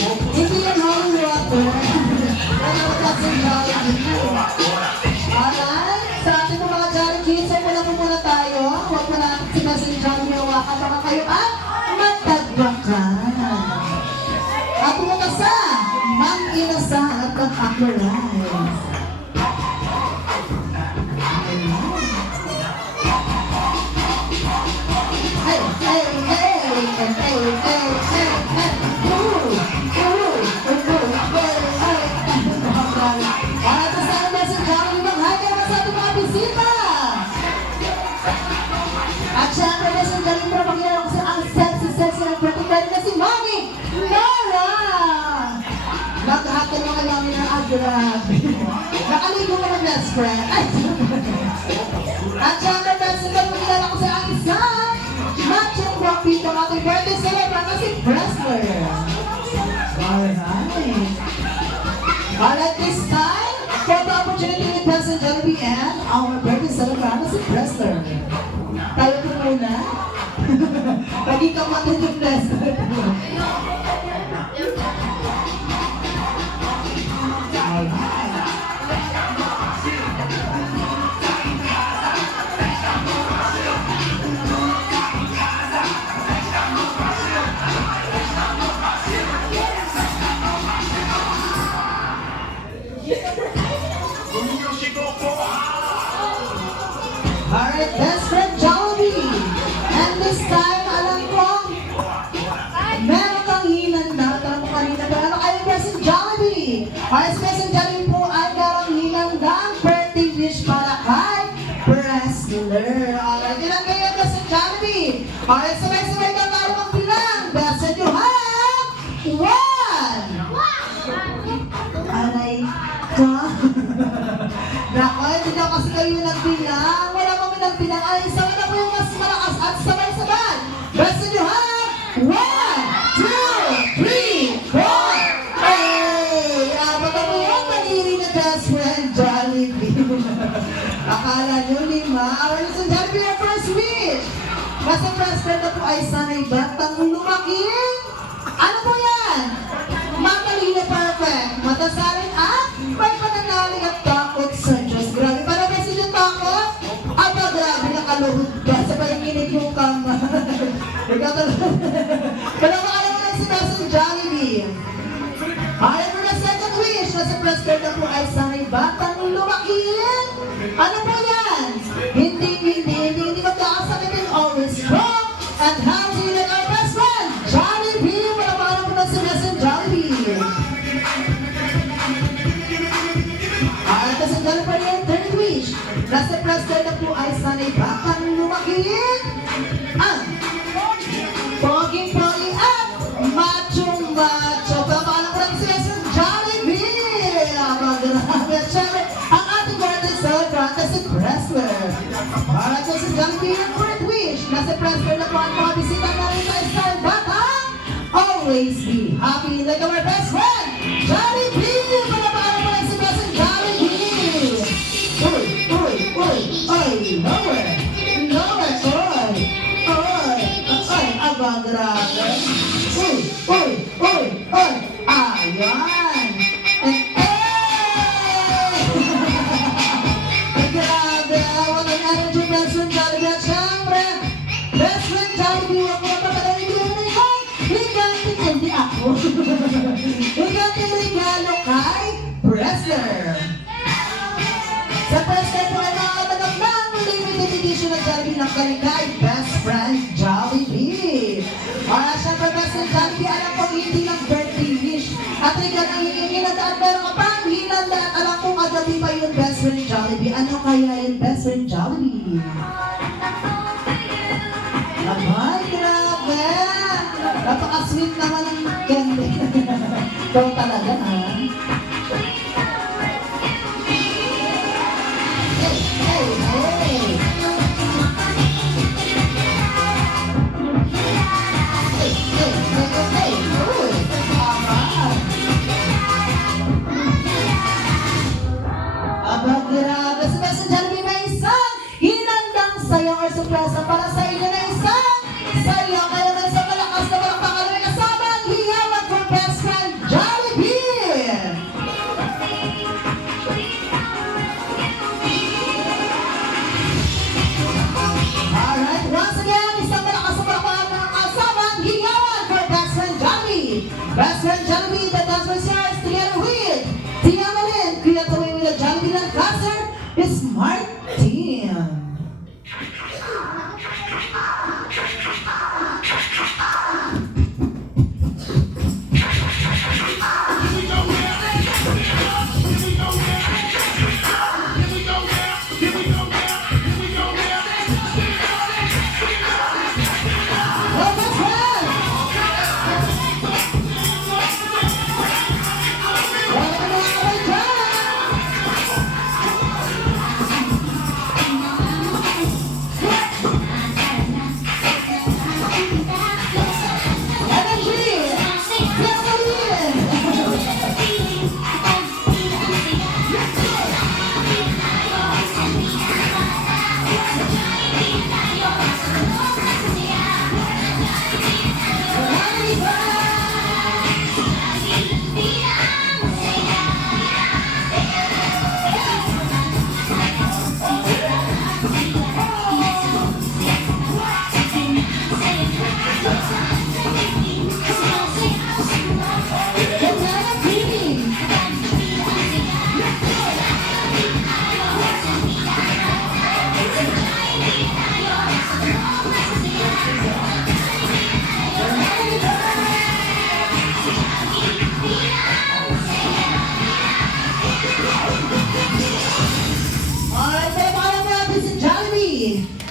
Hindi yan holy water. Ano kasi Jollibee? Alright, sa ating mga Jollibee, so muna tayo. Huwag mo na si Messenger Jollibee hawakan mga kayo at matagbakan. At pumunta sa Mang Inasa at Mag-Aquarize. At syempre, messenger rin para pakilala ko sa ang sexy ng protected na si Mami Nora! Maghahakin mga namin ng agrab. Nakaligo ka ng best friend. At syempre, messenger, pakilala ko sa ang isang machong guwapito ng ating birthday celebrant na si Pressler. Alright, this time, for the opportunity with President Jollibee and our birthday celebrant na si Pressler. Tayo po muna. Lagi kang matindong Pressler. Alright, best friend Jollibee. And this time, alam ko, meron kang hinanda. Alam mo kanina, pero ano kayo President Jollibee? Alright, President Jollibee po ay merong hinanda ang birthday wish para kay Pressler. Alright, ilan kayo President Jollibee? Alright, sabay-sabay ka tayo magbilang. Best friend, you have one! Aray ka. Nako, hindi na kasi kayo nagbilang. Wala kami nagbilang. Ay, sabay na po yung mas malakas at sabay-sabay. Best in you have 1, 2, 3, 4. Ay! Baka mo yung maniri na best friend, Jollibee. Akala nyo 5. Our Luzon Jollibee, your first wish. Basta first friend na po ay sanay batang lumaki. Ano po yan? Matalino perfect. Matasalin at may pananalig at takot sa Diyos. Grabe, para ba sila takot? Aba, grabe, nakaluhod ka. Sabay nginig yung kama. Nagkakaluhod. Pero makalaman lang si President Jollibee. Ayan mo na second wish na sa President na po ay sanay batang lumakiin. Ano po yan? Hindi magkakasakit and always strong and healthy like our best friend, Jollibee. Malabanan po na si President Jollibee. At sa dalawa yung third wish, nasa President na po ay sanay batang lumakiin. Ang poging-pogi at machong-macho. Pagpapaalam ko lang si President Jollibee. Grabe. At syempre, ang ating birthday celebrant na si Pressler. Para sa si Jollibee yung fourth wish, nasa Pressler na po ang mga bisita namin sa Star Batang. Always be happy like our best friend, Jollibee. Pagpapaalam ko lang si President Jollibee. Uy, nowhere, aba, grabe. Uy, ayan. Grabe, wala nga rin yung best friend Jollibee. At syempre, best friend Jollibee, huwag mo napatalain ko yun ay liganting, hindi ako. Liganting regalo kay Pressler. Sa Pressler po ay makakatanggap ng limited edition ng Jollibee ng Kaligay Best Friend Jollibee. Para syempre Best Friend Jollibee, alam ko hindi lang birthday wish. At ikaw ang hinandaan, meron ka pang hinandaan. Alam ko kagabi pa yun Best Friend Jollibee. Ano kaya yun Best Friend Jollibee? Abay, grabe! Napaka-sweet naman ng candy. Ikaw talaga, ha? Aba, grabe. Sa President Jollibee, may isang hinandang sayo or surpresa para sa inyo na isang sayo. Kaya may isang malakas na palakpakan na may kasama ang hiyawan for best friend Best friend Jollibee, the dance was yours together with Tiana Lynn. Kaya tuwing with the Jollibee ng Cancer is Martin.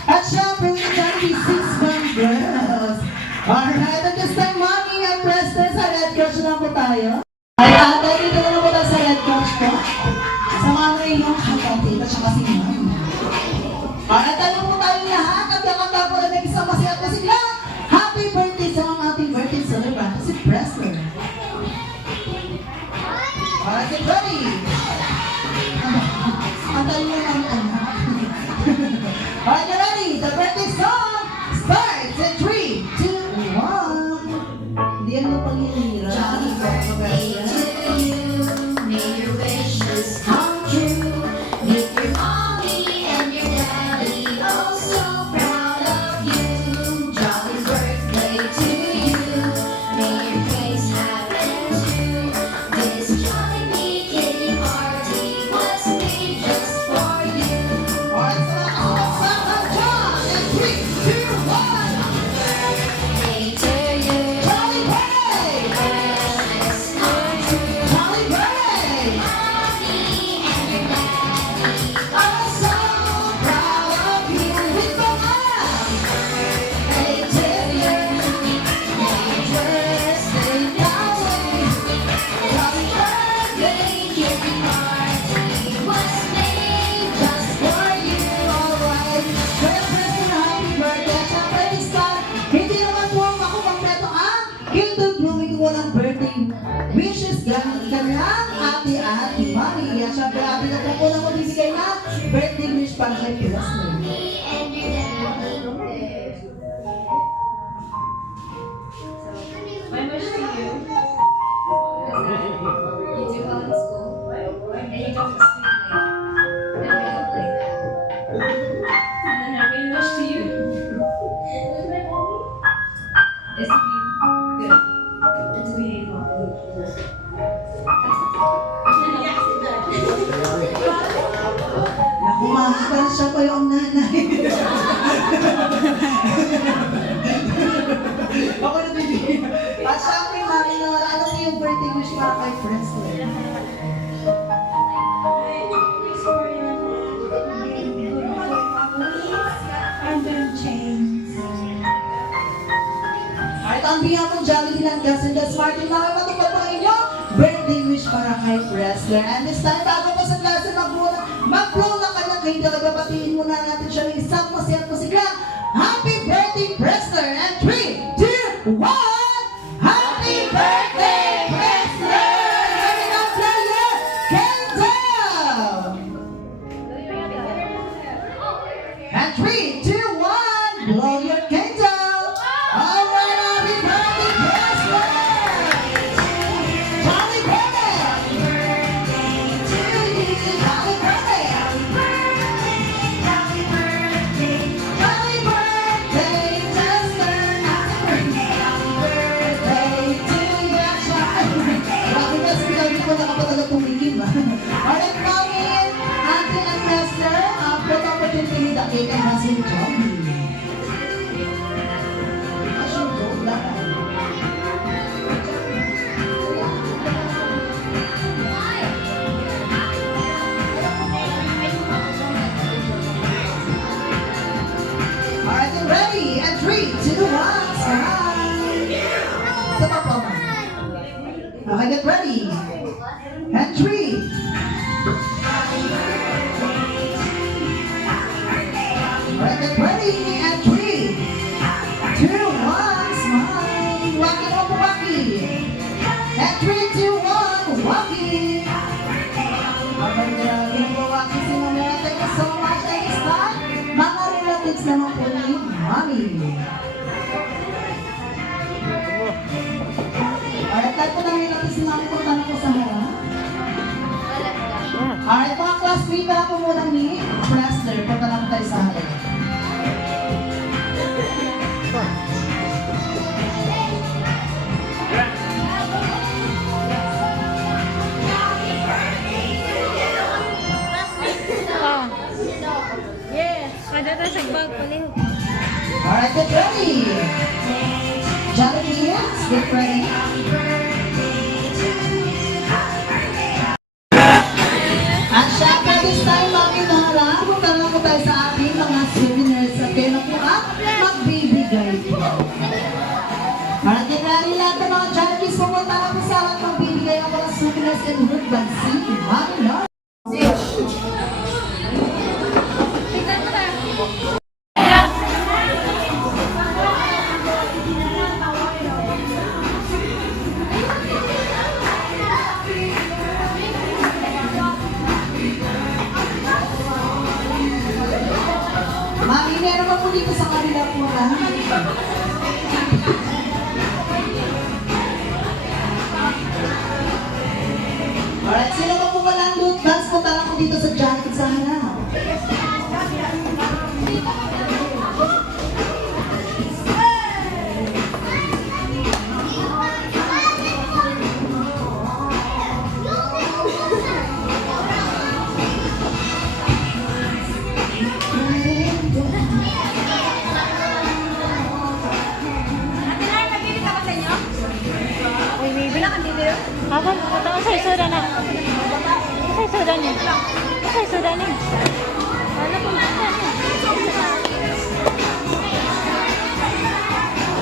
At syempre, with the Jollibee 6-month girls. Alright, at this time, Mami and Preston, sa Red Coach na po tayo. Ay, ate, dito na po tayo sa Red Coach po. Samahan mo yung kapatid at saka si Mami. Alright, tanong po tayo lahat at kakanta po na isang masaya at masigla. Happy birthday sa mga ating birthday celebrant, si Preston. Alright, get ready. Antayin mo lang ang anak. Alright, get ready. The birthday song starts in 3, 2, 1. Hindi yan yung pangihira. Happy birthday to you. May your wishes come true. Make your mommy and your daddy oh so proud of you. Jolly birthday to you. May your face happen too. This Jollibee kitty party was made just for you. Alright, sa John in 3, 2, 1. Birthday to you. Jolly birthday! Wishes come true. Jolly birthday! Mommy and your daddy I'm so proud of you. With my mom. birthday to you. May your birthday party. Jolly birthday kitty party was made just for you. Alright. Kaya Preston, happy birthday. Siyempre, this time, hindi naman po ako kompleto ang Kindle Blooming walang birthday wishes galing kanyang ate at mami. At siyempre, ate na po na mo bibigay na birthday wish para kay Preston. Mommy and your daddy. My wish to you is that you do well in school and you don't sleep late and wake up late. And then my main wish to you is to be good and to behave well. Naku, mami, parang siya pa yung nanay. Ako na bibigyan. At siyempre, mami, ano yung birthday wish para kay Preston? And then change. At ang biyang ng Jollibee lang kasi the Martin na may matupad po inyo birthday wish para kay Wrestler. And this time, bago po sa klase mag-blow na kanyang kayo talaga, batiin muna natin siya ng isang masayang musikla. Happy birthday, Wrestler! And 3, 2, 1! Happy birthday, Wrestler! Kami ng player, Kendall! And 3, 2, 1, blow your candle! Alright, happy birthday, Wrestler! Jolly birthday! Jolly birthday! Jolly birthday, Wrestler! Okay, get ready. And 3. Alright, get ready. And 3, 2, 1. Smile. Waki over waki. And 3, 2, 1. Waki. Habang ginagawa si Mamaya, thank you so much. And this time, mga relatives naman po ni Mami. Alright, tayo po namin natin si Mami kung tanong po sa harap. Alright, mga classmate, wala po muna ni Pressler. Punta lang tayo sa harap. Yes, ada na sa bag ko rin. Alright, get ready. Jolly kids, get ready. At syempre, this time, Mami Nara, punta lang po tayo sa ating mga souvenirs at kayo na po ang magbibigay po. Alright, get ready lahat ng mga Jolly kids, pumunta lang po sa akin magbibigay ang mga souvenirs and hood bags si Mami Nara. Mami, meron ba po dito sa kabila po ha? Alright, sino ba po walang loot bags? Punta lang po dito sa jacket sa harap. Uy, may bilang dito yun. Ako, ito ang sa na. Sa isuda niya. Sa isuda niya. Wala pong isuda niya.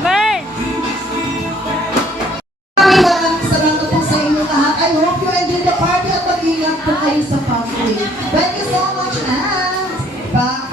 Bern! Maraming salamat po sa inyo lahat. I hope you enjoy the party at mag-ingat po kayo sa pathway. Thank you so much, and bye!